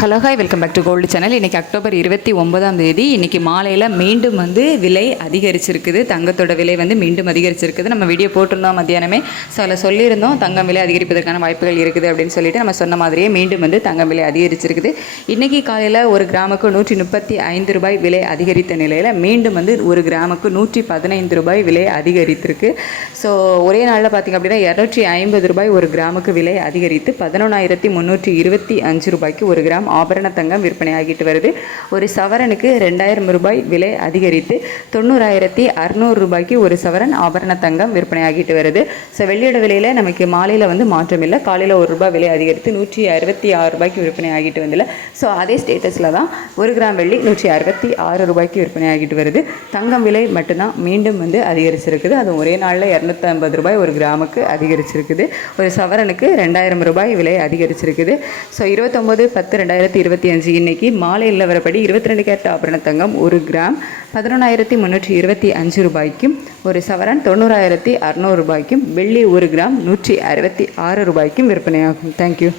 Hello hi welcome back to gold channel. இன்றைக்கி October இருபத்தி ஒன்பதாம் தேதி. இன்றைக்கி மாலையில் மீண்டும் வந்து விலை அதிகரிச்சிருக்குது. தங்கத்தோட விலை வந்து மீண்டும் அதிகரிச்சிருக்குது. நம்ம வீடியோ போட்டிருந்தோம் மத்தியானமே. ஸோ அதில் சொல்லியிருந்தோம் தங்கம் விலை அதிகரிப்பதற்கான வாய்ப்புகள் இருக்குது அப்படின்னு சொல்லிட்டு நம்ம சொன்ன மாதிரியே மீண்டும் வந்து தங்கம் விலை அதிகரிச்சிருக்குது. இன்றைக்கி காலையில் ஒரு கிராமுக்கு நூற்றி முப்பத்தி ஐந்து ரூபாய் விலை அதிகரித்த நிலையில் மீண்டும் வந்து ஒரு கிராமுக்கு நூற்றி பதினைந்து ரூபாய் விலை அதிகரித்திருக்கு. ஸோ ஒரே நாளில் பார்த்திங்க அப்படின்னா இரநூற்றி ஐம்பது ரூபாய் ஒரு கிராமுக்கு விலை அதிகரித்து பதினொன்றாயிரத்தி முந்நூற்றி இருபத்தி அஞ்சு ரூபாய்க்கு ஒரு கிராம் ஆபரண தங்கம் விற்பனையாகிட்டு வருது. ஒரு சவரனுக்கு ரெண்டாயிரம் ரூபாய் விலை அதிகரித்து தொண்ணூறாயிரத்தி அறநூறு ரூபாய்க்கு ஒரு சவரன் ஆபரண தங்கம் விற்பனையாகிட்டு வருது. ஸோ வெள்ளியோட விலையில் நமக்கு மாலையில் வந்து மாற்றம் இல்லை. காலையில் ஒரு ரூபாய் விலை அதிகரித்து நூற்றி அறுபத்தி ஆறு ரூபாய்க்கு விற்பனை ஆகிட்டு வந்தில்ல. ஸோ அதே ஸ்டேட்டஸில் தான் ஒரு கிராம் வெள்ளி நூற்றி அறுபத்தி ஆறு ரூபாய்க்கு விற்பனை ஆகிட்டு வருது. தங்கம் விலை மட்டும்தான் மீண்டும் வந்து அதிகரிச்சிருக்குது. அது ஒரே நாளில் இரநூத்தி ஐம்பது ரூபாய் ஒரு கிராமுக்கு அதிகரிச்சிருக்குது. ஒரு சவரனுக்கு ரெண்டாயிரம் ரூபாய் விலை அதிகரிச்சிருக்குது. ஸோ இருபத்தொம்போது பத்து ரெண்டாயிரம் ரெண்டாயிரத்தி இருபத்தி அஞ்சு இன்னைக்கு மாலை நிலவரப்படி இருபத்தி ரெண்டு கேரட் ஆபரண தங்கம் ஒரு கிராம் பதினொன்றாயிரத்தி முந்நூற்றி இருபத்தி அஞ்சு ரூபாய்க்கும் ஒரு சவரன் தொண்ணூறாயிரத்தி அறநூறு ரூபாய்க்கும் வெள்ளி ஒரு கிராம் நூற்றி அறுபத்தி ஆறு ரூபாய்க்கும் விற்பனையாகும். தேங்க்யூ